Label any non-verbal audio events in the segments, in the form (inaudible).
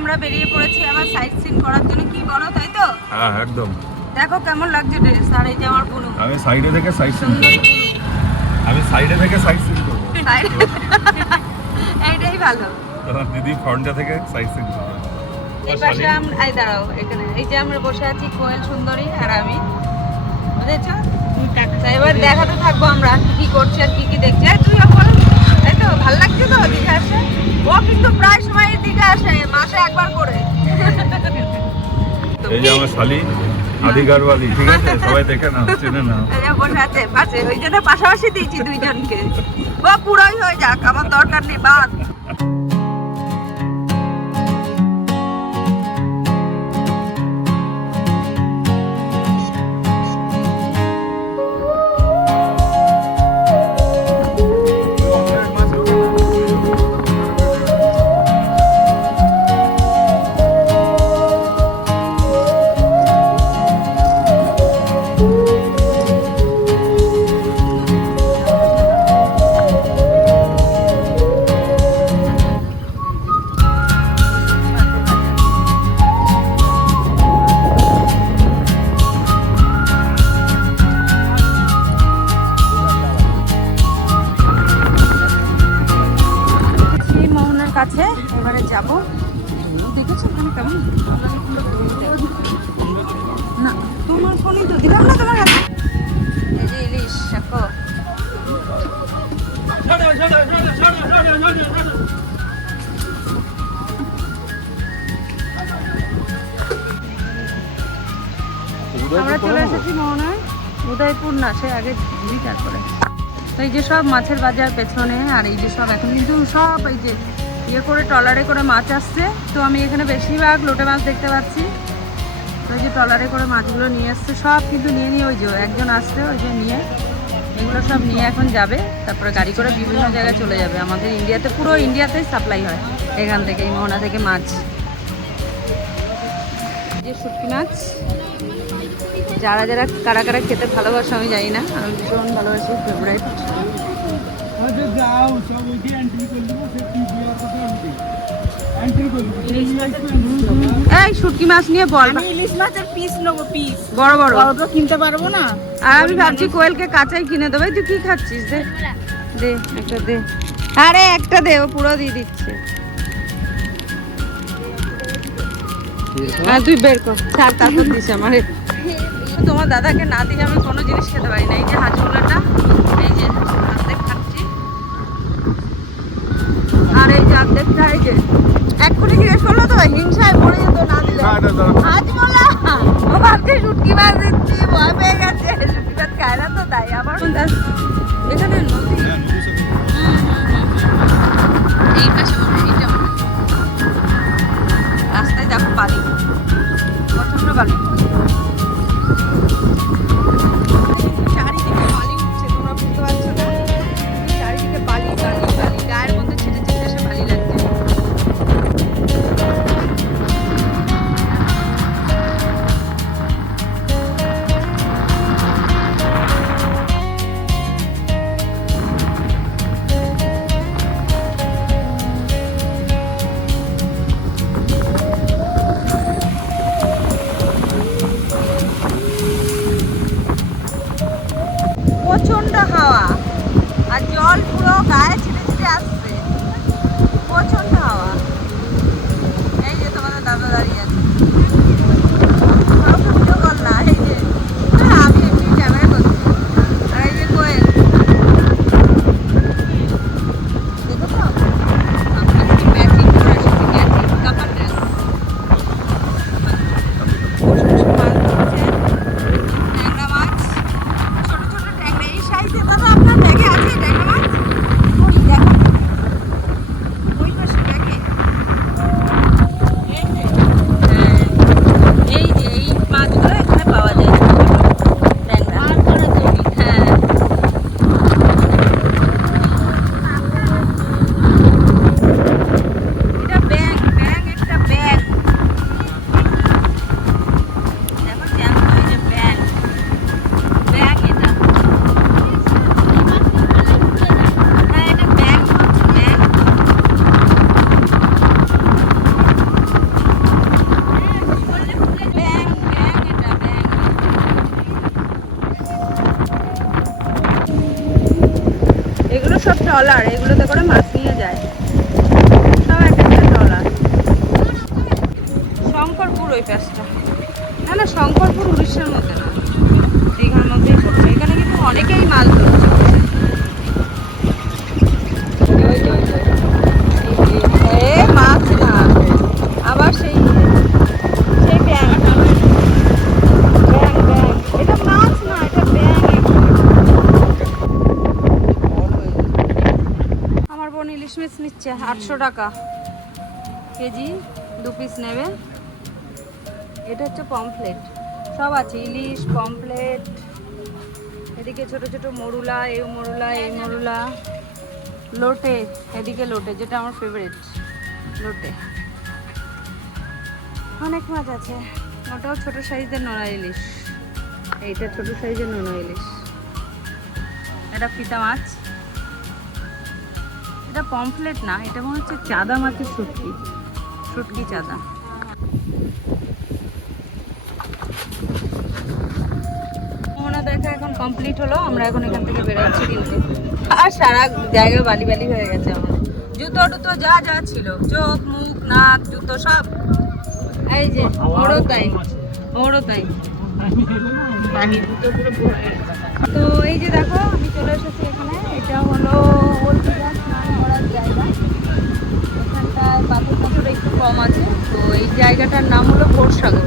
আমরা বেরিয়ে পড়েছি আবার সাইট সিন করার জন্য। কি বলো তাই তো? হ্যাঁ একদম। দেখো কেমন লাগছে ড্রেস আর এই যে আমার বুনু। আমি সাইডে থেকে সাইড সিন সুন্দর আমি সাইডে থেকে সাইড সিন করব। (laughs) এইটাই ভালো। তখন দিদি ফ্রন্টে থেকে সাইড সিন করবে। এই পাশে আমরা এই দাঁড়াও এখানে। এই যে আমরা বসে আছি কোয়েল সুন্দরী আর আমি। বুঝেছ? এবার দেখাতে থাকব আমরা কি কি করছি আর কি কি দেখছি। আর ভালো লাগছে তো? দীঘা আসে? ও কিন্তু প্রায় সময় দীঘা আসে মাসে একবার করে। এই যে আমার শালি আদিগারওয়ালি ঠিক আছে? সবাই দেখে না চেনে না বসে আছে পাশে ওই জন্য পাশাপাশি দিয়েছি দুইজনকে। ও পুরোই হয়ে যাক আমার দরকার নেই বাদ। আমরা চলে এসেছি মোহনায়। উদয়পুর না সে আগে ঘুরি তারপরে। তো এই যে সব মাছের বাজার পেছনে আর এই যে সব এখন কিন্তু সব এই যে ইয়ে করে ট্রলারে করে মাছ আসছে। তো আমি এখানে বেশিরভাগ লোটে মাছ দেখতে পাচ্ছি। তো এই যে ট্রলারে করে মাছগুলো নিয়ে আসছে সব কিন্তু নিয়ে নিয়ে ওই যে একজন আসছে ওই যে নিয়ে। এগুলো সব নিয়ে এখন যাবে তারপরে গাড়ি করে বিভিন্ন জায়গায় চলে যাবে। আমাদের ইন্ডিয়াতে পুরো ইন্ডিয়াতেই সাপ্লাই হয় এখান থেকে এই মোহনা থেকে মাছ। যে শুটকি মাছ যারা যারা কারা কারা খেতে ভালোবাসে আমি জানি না আমি ভীষণ ভালোবাসি ফেভারাইট ওইটি এন্ট্রি এই শুটকি মাছ নিয়ে বল আমি ইলিশ মাছের পিস নেব পিস বড় বড়। বড় তো কিনতে পারব না। আর আমি ভাবছি কোয়েলকে কাঁচাই কিনে দেবো। তুই কি খাচ্ছিস? দে। দে একটা দে। আরে একটা দে ও পুরো দিয়ে দিচ্ছে। হ্যাঁ তুই বের কর। ছাড় তারপর দিস আমারে। তোমার দাদাকে না দিয়ে আমি কোনো জিনিস খেতে পারি না। এই যে হাঁচুলাটা এই যে। এই এক্ষুনি জিজ্ঞেস করল তো? হিংসায় পড়ে যেত না দিলে। হাজমোলা ও ভাবছে শুটকি মাছ দিচ্ছি ভয় পেয়ে গেছে। শুটকি মাছ খায় না তো তাই আমার এখানে নদী। ট্রলার এগুলোতে করে মাছ নিয়ে যায়। সব এক একটা ট্রলার শঙ্করপুর ওই পাশটা। না না শঙ্করপুর উড়িষ্যার মধ্যে না। দীঘার মধ্যে পড়ছে। এখানে কিন্তু অনেকেই মাছ ধরছে। আটশো টাকা। কেজি, দু পিস নেবে। এটা হচ্ছে পমফ্লেট। সব আছে, ইলিশ, পমফ্লেট, এদিকে ছোট ছোট মরুলা এই মরুলা এই মরুলা। লোটে, এদিকে লোটে, যেটা আমার ফেভারিট লোটে। অনেক মাছ আছে। ওটাও ছোট সাইজের নোনা ইলিশ। এইটা ছোট সাইজের নোনা ইলিশ। এটা ফিতা মাছ। এটা পমফ্লেট না এটা মনে হচ্ছে চাদা মাছের শুটকি। শুটকি চাদা। দেখা এখন কমপ্লিট হলো আমরা এখন এখান থেকে বেরোচ্ছি কিনতে আর সারা জায়গা বালি বালি হয়ে গেছে আমার জুতো টুতো যা যা ছিল চোখ মুখ নাক জুতো সব। এই যে ওরও তাই ওরও তাই। তো এই যে দেখো আমি চলে এসেছি এখানে এটা হলো পাথর একটু কম আছে। তো এই জায়গাটার নাম হলো ভোরসাগর।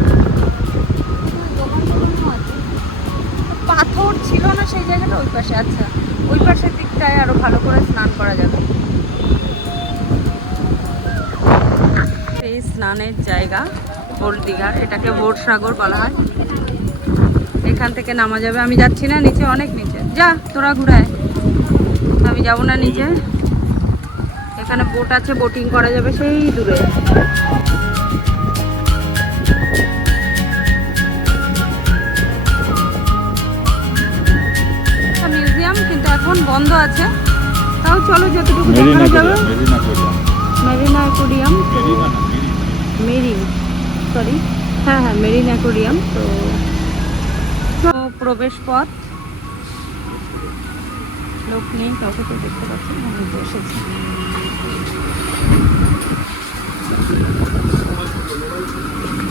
পাথর ছিল না সেই জায়গাটা, ওই পাশে আচ্ছা। ওই পাশের দিকটায় আরও ভালো করে স্নান করা যাবে। এই স্নানের জায়গা ওল্ড দীঘার এটাকে ভোরসাগর বলা হয়। এখান থেকে নামা যাবে। আমি যাচ্ছি না, নিচে, অনেক নিচে। যা, তোরা ঘুরায় আমি যাব না নিচে। এখানে বোট আছে বোটিং করা যাবে সেই দূরে। মিউজিয়াম কিন্তু এখন বন্ধ আছে। তাও চলো যতটুকু দেখানো যাবে। মেরিনা অ্যাকোরিয়াম মেরিন সরি হ্যাঁ হ্যাঁ মেরিন অ্যাকোরিয়াম তো প্রবেশ পথ। লোক নেই কাউকে তো দেখতে পাচ্ছি আমি তো এসেছি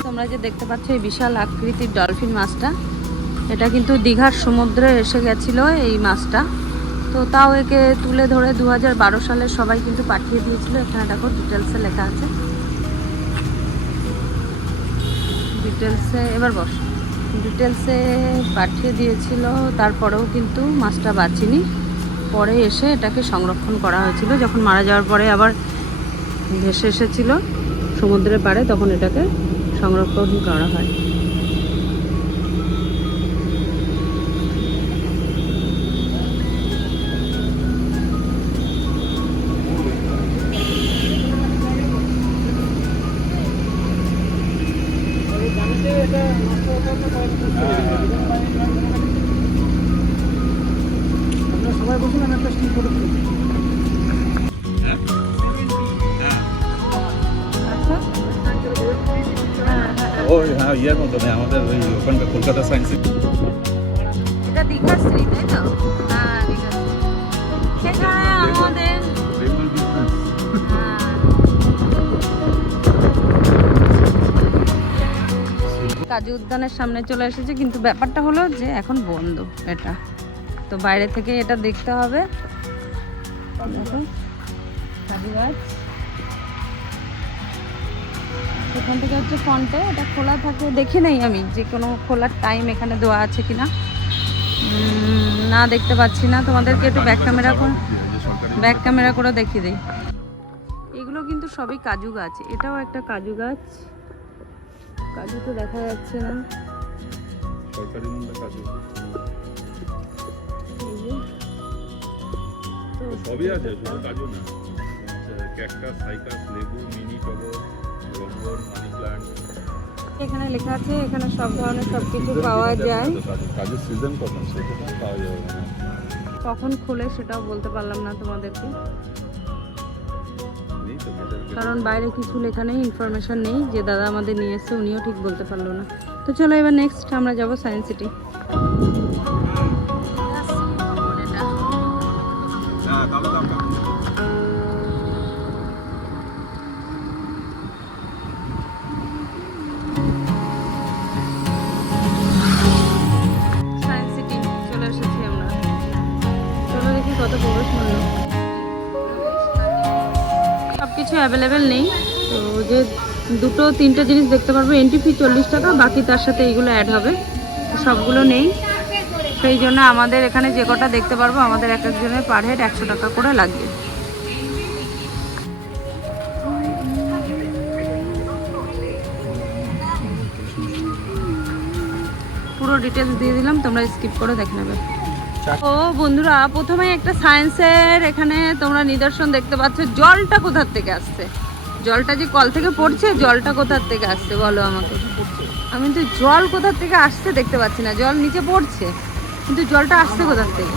তোমরা যে দেখতে পাচ্ছ এই বিশাল আকৃতির ডলফিন মাছটা, এটা কিন্তু দীঘার সমুদ্রে এসে গেছিল এই মাছটা। তো তাও একে তুলে ধরে দু সালে সবাই কিন্তু পাঠিয়ে দিয়েছিল। এখানে দেখো ডিটেলসে লেখা আছে। ডিটেলসে এবার বস। ডিটেলসে পাঠিয়ে দিয়েছিল, তারপরেও কিন্তু মাছটা বাঁচিনি। পরে এসে এটাকে সংরক্ষণ করা হয়েছিল। যখন মারা যাওয়ার পরে আবার ভেসে এসেছিল সমুদ্রের পাড়ে তখন এটাকে সংরক্ষণ করা হয়। ইয়ের মতো নেই আমাদের ওই ওখানকার কলকাতা সায়েন্স এটা তাই তো? হ্যাঁ দীঘার সেখানে আমাদের হ্যাঁ। কাজু উদ্যানের সামনে চলে এসেছে কিন্তু ব্যাপারটা হলো যে এখন বন্ধ এটা। তো বাইরে থেকে এটা দেখতে হবে। কাজু গাছ এখান থেকে হচ্ছে ফন্টে এটা খোলা থাকে দেখি নাই আমি যে কোনো খোলার টাইম এখানে দেওয়া আছে কিনা। না দেখতে পাচ্ছি না। তোমাদেরকে একটু ব্যাক ক্যামেরা করে ব্যাক ক্যামেরা করে দেখিয়ে দিই। এগুলো কিন্তু সবই কাজু গাছ। এটাও একটা কাজু গাছ। কাজু তো দেখা যাচ্ছে না। সরকারি কাজু। সবই আছে শুধু কাজু না। ক্যাকটাস সাইকাস লেবু মিনি টগর। মানি প্ল্যান্ট এখানে লেখা আছে এখানে সব ধরনের সব কিছু পাওয়া যায়। কাজুর সিজন কখন? সেটা পাওয়া যাবে কখন খোলে সেটাও বলতে পারলাম না তোমাদেরকে। কারণ বাইরে কিছু লেখা নেই ইনফরমেশন নেই যে দাদা আমাদের নিয়ে এসছে উনিও ঠিক বলতে পারল না। তো চলো এবার নেক্সট আমরা যাব সায়েন্স সিটি অ্যাভেলেবেল নেই। তো যে দুটো, তিনটে জিনিস দেখতে পারব। এন্ট্রি ফি চল্লিশ টাকা, বাকি তার সাথে এইগুলো অ্যাড হবে। সবগুলো নেই। সেই জন্য আমাদের এখানে যে কটা দেখতে পারব, আমাদের এক একজনের পার হেড একশো টাকা করে লাগবে পুরো ডিটেলস দিয়ে দিলাম, তোমরা স্কিপ করে দেখে নেবে। ও বন্ধুরা প্রথমে একটা সায়েন্সের এখানে তোমরা নিদর্শন দেখতে পাচ্ছ জলটা কোথার থেকে আসছে? জলটা যে কল থেকে পড়ছে জলটা কোথার থেকে আসছে বলো আমাকে? আমি তো জল কোথার থেকে আসছে দেখতে পাচ্ছি না জল নিচে পড়ছে কিন্তু জলটা আসছে কোথার থেকে?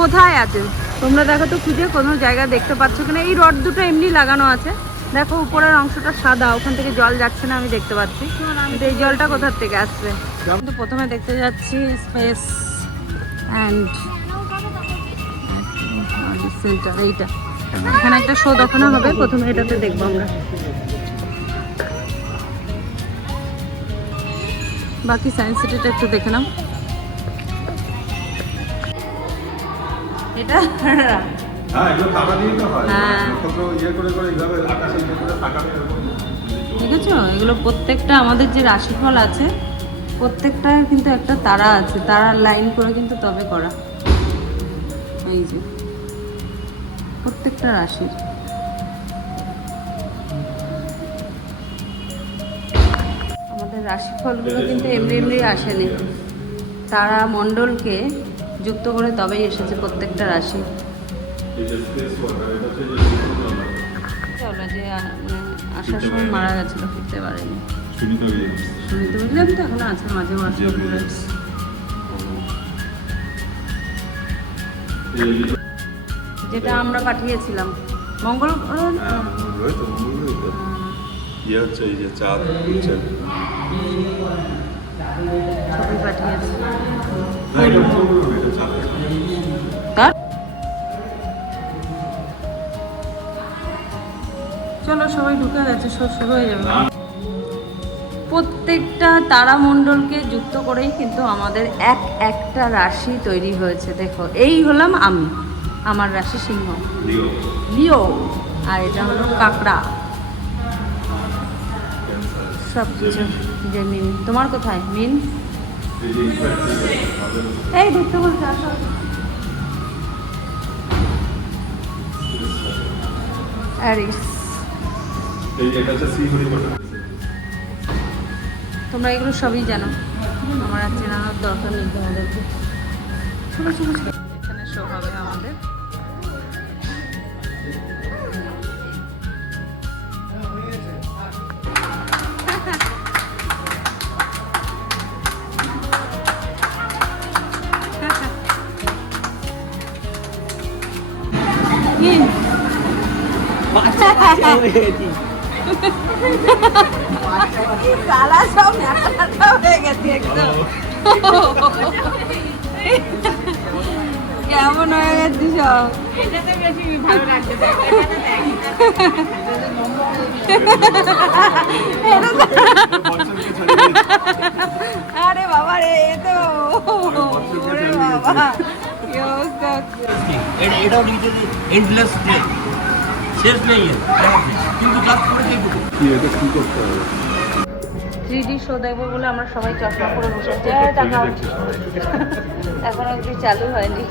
কোথায় আছে? তোমরা দেখো তো খুঁজে কোনো জায়গা দেখতে পাচ্ছ কিনা? এই রড দুটো এমনি লাগানো আছে। দেখো উপরের অংশটা সাদা ওখান থেকে জল যাচ্ছে না আমি দেখতে পাচ্ছি। এই জলটা কোথার থেকে আসছে? কিন্তু প্রথমে দেখতে যাচ্ছি স্পেস অ্যান্ড সেন্টার এইটা এখানে একটা শো দেখানো হবে প্রথমে এটাতে দেখব আমরা। বাকি সায়েন্স সিটিটা একটু দেখে নাও। এটা হ্যাঁ হয়। ইয়ে ইয়ে। দেখেছ? এগুলো প্রত্যেকটা আমাদের যে রাশিফল আছে প্রত্যেকটা কিন্তু একটা তারা আছে, তারার লাইন করে কিন্তু তবে করা। এই যে, প্রত্যেকটা রাশির। আমাদের রাশিফলগুলো কিন্তু এমনি এমনি আসেনি। তারা মণ্ডলকে যুক্ত করে তবেই এসেছে প্রত্যেকটা রাশি। চলো যে মানে আসার সময় মারা গেছিল, ফিরতে পারেনি। সুনিতা উইলিয়ামস। শুনতে বুঝলাম তো এখনও আছে মাঝে মাঝে যেটা আমরা পাঠিয়েছিলাম। মঙ্গল? হ্যাঁ, তো, ইয়ে হচ্ছে এই যে চাঁদ ছবি পাঠিয়েছি। চলো সবাই ঢুকে গেছে সব শুরু হয়ে যাবে। প্রত্যেকটা তারামণ্ডলকে যুক্ত করেই কিন্তু আমাদের এক একটা রাশি তৈরি হয়েছে দেখো। এই হলাম আমি আমার রাশি সিংহ। লিও। আর এটা হলো কাঁকড়া। সব কিছু যে মিন। তোমার কোথায় মিন? এই দেখতে আসো। অ্যারিস। এই এটা হচ্ছে তোমরা এগুলো সবই জানো। আমার আর চেনানোর দরকার নেই তোমাদেরকে ছোটো ছোটো এখানে শো হবে আমাদের। (laughs) (laughs) কি? কেমন হয়ে গেছে সব। আরে বাবা রে তো বাবা এন্ডলেস শেষ নেই কিন্তু জাস্ট করেছে এটা কি করতে হবে থ্রি ডি শো দেখব বলে আমরা সবাই চশমা পরে বসে টাকা এখন অবধি চালু হয়নি।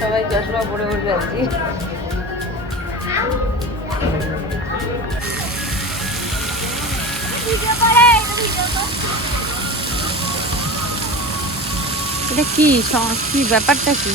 সবাই চশমা পরে বসে আছি। এটা কি কি ব্যাপারটা কি?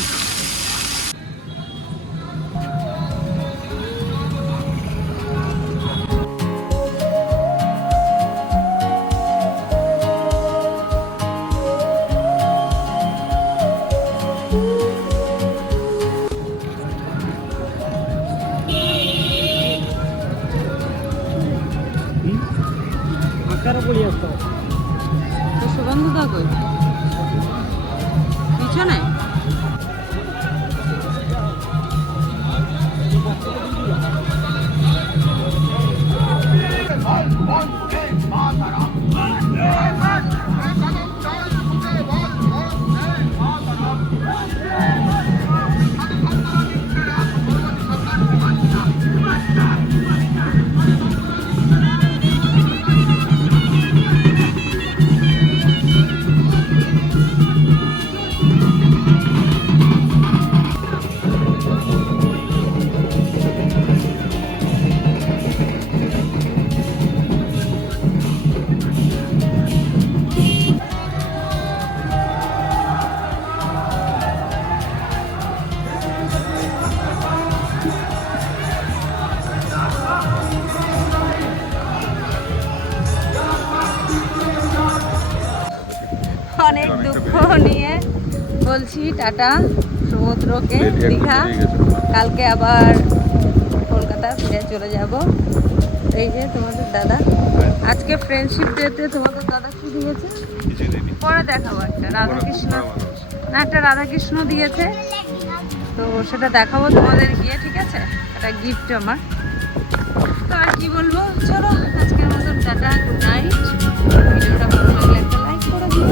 বলছি টাটা সমুদ্রকে দীঘা। কালকে আবার কলকাতা ফিরে চলে যাব। এই যে তোমাদের দাদা। আজকে ফ্রেন্ডশিপ ডেতে তোমাদের দাদা কি দিয়েছে? পরে দেখাবো একটা রাধাকৃষ্ণ। না একটা রাধাকৃষ্ণ দিয়েছে। তো সেটা দেখাবো তোমাদের গিয়ে ঠিক আছে? একটা গিফট আমার। তো আর কি বলব? চলো আজকের মতন টাটা গুড নাইট ভিডিওটা ভালো লাগলে একটা লাইক করে দিও।